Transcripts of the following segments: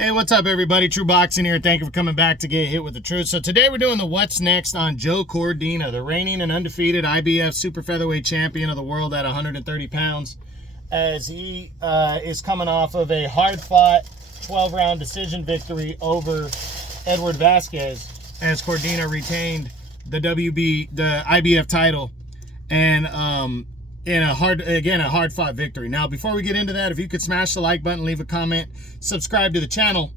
Hey, what's up, everybody? True Boxing here. Thank you for coming back to get hit with the truth. So today we're doing the what's next on Joe Cordina, the reigning and undefeated IBF super featherweight champion of the world at 130 pounds, as he is coming off of a hard-fought 12-round decision victory over Edward Vasquez, as Cordina retained the IBF title, and in a hard-fought victory. Now, before we get into that, if you could smash the like button, leave a comment, subscribe to the channel.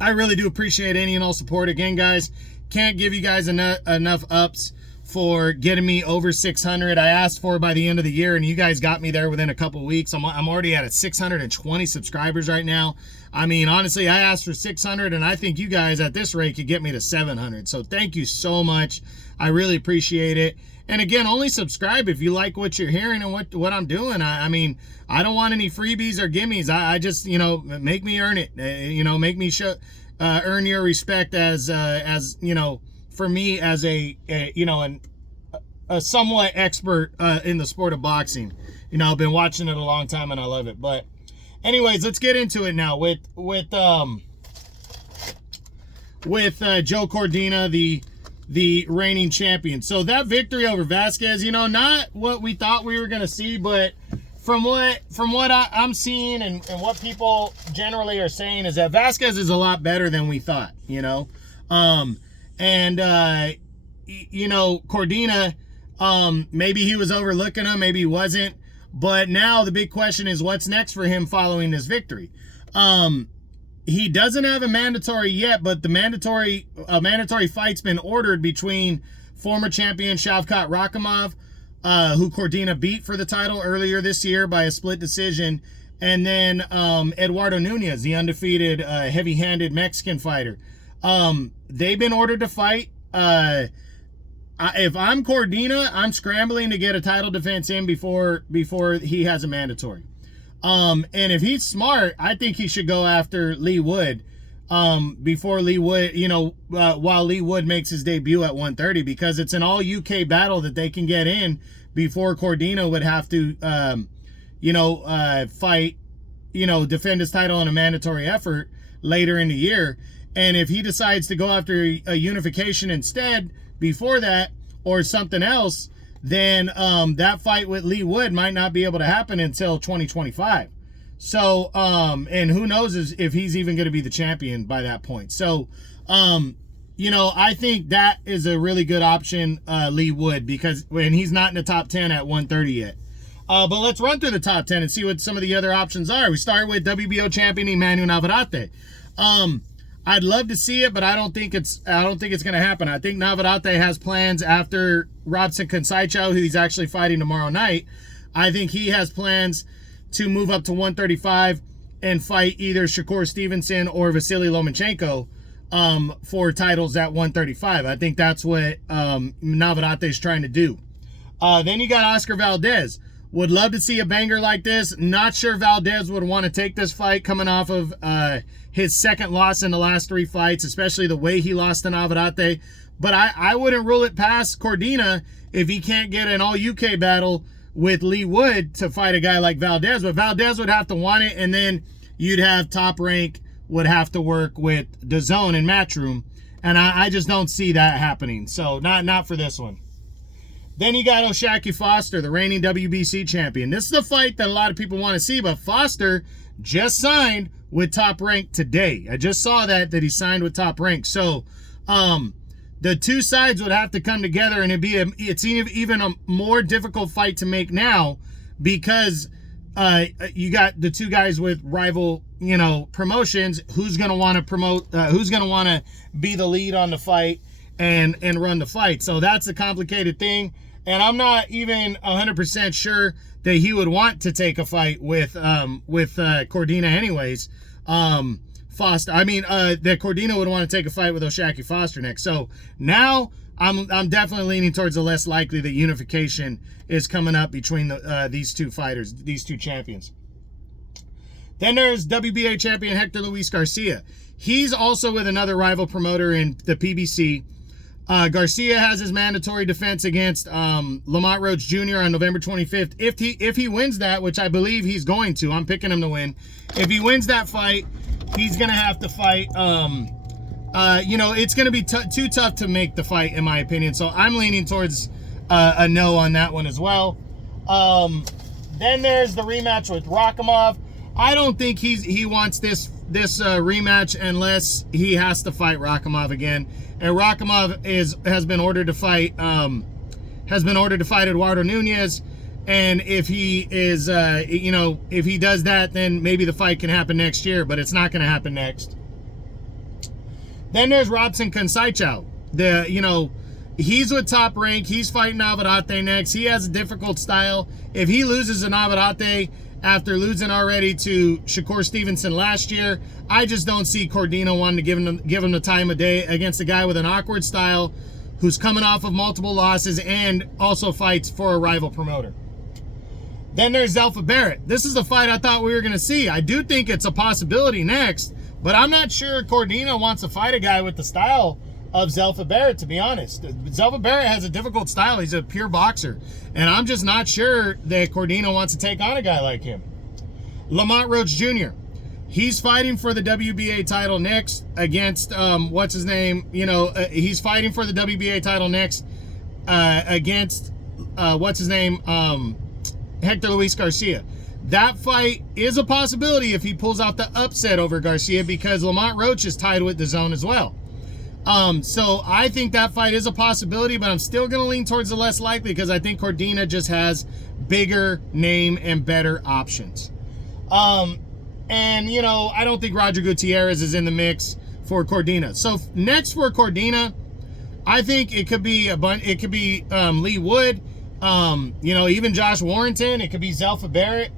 I really do appreciate any and all support. Again, guys, can't give you guys enough ups for getting me over 600. I asked for it by the end of the year, and you guys got me there within a couple weeks. I'm already at 620 subscribers right now. I mean, honestly, I asked for 600, and I think you guys at this rate could get me to 700. So thank you so much. I really appreciate it. And again, only subscribe if you like what you're hearing and what I'm doing. I mean, I don't want any freebies or gimmies. I just, make me earn it. Make me earn your respect as for me as a somewhat expert in the sport of boxing. I've been watching it a long time and I love it. But anyways, let's get into it now with Joe Cordina, the reigning champion. So that victory over Vasquez, not what we thought we were going to see, but from what I'm seeing and what people generally are saying is that Vasquez is a lot better than we thought, Cordina, maybe he was overlooking him, maybe he wasn't, but now the big question is what's next for him following this victory. He doesn't have a mandatory yet, but the mandatory fight's been ordered between former champion Shavkat Rakhimov, who Cordina beat for the title earlier this year by a split decision, and then Eduardo Nunez, the undefeated heavy-handed Mexican fighter. They've been ordered to fight. If I'm Cordina, I'm scrambling to get a title defense in before he has a mandatory. And if he's smart, I think he should go after Leigh Wood before Leigh Wood, while Leigh Wood makes his debut at 130, because it's an all UK battle that they can get in before Cordina would have to, fight, defend his title in a mandatory effort later in the year. And if he decides to go after a unification instead before that or something else, then that fight with Leigh Wood might not be able to happen until 2025. So, and who knows if he's even going to be the champion by that point. So, I think that is a really good option, Leigh Wood, because when he's not in the top 10 at 130 yet. But let's run through the top 10 and see what some of the other options are. We start with WBO champion Emmanuel Navarrete. I'd love to see it, but I don't think it's going to happen. I think Navarrete has plans after Robson Conceição, who he's actually fighting tomorrow night. I think he has plans to move up to 135 and fight either Shakur Stevenson or Vasily Lomachenko for titles at 135. I think that's what Navarrete is trying to do. Then you got Oscar Valdez. Would love to see a banger like this. Not sure Valdez would want to take this fight coming off of his second loss in the last 3 fights, especially the way he lost to Navarrete. But I wouldn't rule it past Cordina if he can't get an all-UK battle with Leigh Wood to fight a guy like Valdez. But Valdez would have to want it, and then you'd have Top Rank would have to work with DAZN and Matchroom. And I just don't see that happening. So not for this one. Then you got O'Shaquie Foster, the reigning WBC champion. This is the fight that a lot of people want to see, but Foster just signed with Top Rank today. I just saw that he signed with Top Rank. So the two sides would have to come together, and it's even a more difficult fight to make now because you got the two guys with rival, promotions. Who's going to want to promote? Who's going to want to be the lead on the fight and run the fight? So that's a complicated thing. And I'm not even 100% sure that he would want to take a fight with Cordina anyways. That Cordina would want to take a fight with O'Shaquie Foster next. So now I'm definitely leaning towards the less likely that unification is coming up between these two fighters, these two champions. Then there's WBA champion Hector Luis Garcia. He's also with another rival promoter in the PBC. Garcia has his mandatory defense against Lamont Roach Jr. on November 25th. If he wins that, which I believe he's going to, I'm picking him to win. If he wins that fight, he's gonna have to fight. It's gonna be too tough to make the fight, in my opinion. So I'm leaning towards a no on that one as well. Then there's the rematch with Rakhimov. I don't think he wants this rematch unless he has to fight Rakhimov again. And Rakhimov has been ordered to fight Eduardo Nunez. And if he is, if he does that, then maybe the fight can happen next year, but it's not going to happen next. Then there's Robson Conceição. He's with Top Rank. He's fighting Navarrete next. He has a difficult style. If he loses to Navarrete after losing already to Shakur Stevenson last year, I just don't see Cordina wanting to give him the time of day against a guy with an awkward style who's coming off of multiple losses and also fights for a rival promoter. Then there's Zelfa Barrett. This is the fight I thought we were going to see. I do think it's a possibility next, but I'm not sure Cordina wants to fight a guy with the style of Zelfa Barrett, to be honest. Zelfa Barrett has a difficult style. He's a pure boxer, and I'm just not sure that Cordina wants to take on a guy like him. Lamont Roach Jr. He's fighting for the WBA title next against, he's fighting for the WBA title next against, Hector Luis Garcia. That fight is a possibility if he pulls out the upset over Garcia, because Lamont Roach is tied with DAZN as well. So I think that fight is a possibility, but I'm still going to lean towards the less likely because I think Cordina just has bigger name and better options. I don't think Roger Gutierrez is in the mix for Cordina. So next for Cordina, I think it could be Lee Wood, even Josh Warrington. It could be Zelfa Barrett.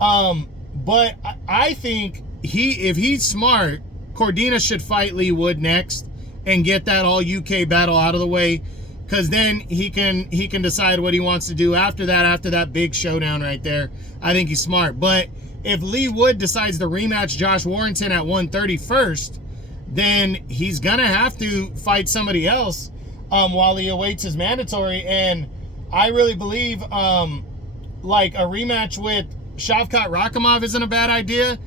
But I think if he's smart, Cordina should fight Lee Wood next and get that all UK battle out of the way, because then he can decide what he wants to do after that big showdown right there. I think he's smart. But if Lee Wood decides to rematch Josh Warrington at 130 first, then he's gonna have to fight somebody else while he awaits his mandatory. And I really believe like a rematch with Shavkat Rakhimov isn't a bad idea.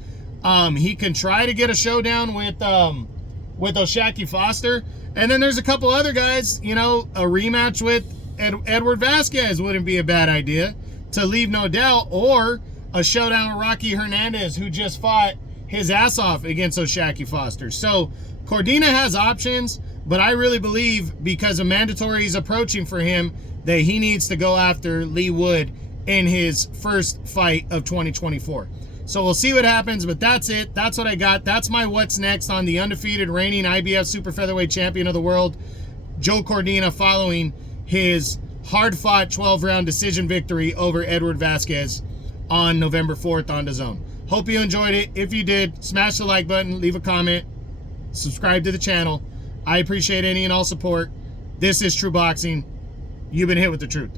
He can try to get a showdown with O'Shaquie Foster. And then there's a couple other guys, a rematch with Edward Vasquez wouldn't be a bad idea, to leave no doubt, or a showdown with Rocky Hernandez, who just fought his ass off against O'Shaquie Foster. So Cordina has options, but I really believe because a mandatory is approaching for him that he needs to go after Lee Wood in his first fight of 2024. So we'll see what happens, but that's it. That's what I got. That's my what's next on the undefeated reigning IBF super featherweight champion of the world, Joe Cordina, following his hard-fought 12-round decision victory over Edward Vasquez on November 4th on DAZN. Hope you enjoyed it. If you did, smash the like button, leave a comment, subscribe to the channel. I appreciate any and all support. This is True Boxing. You've been hit with the truth.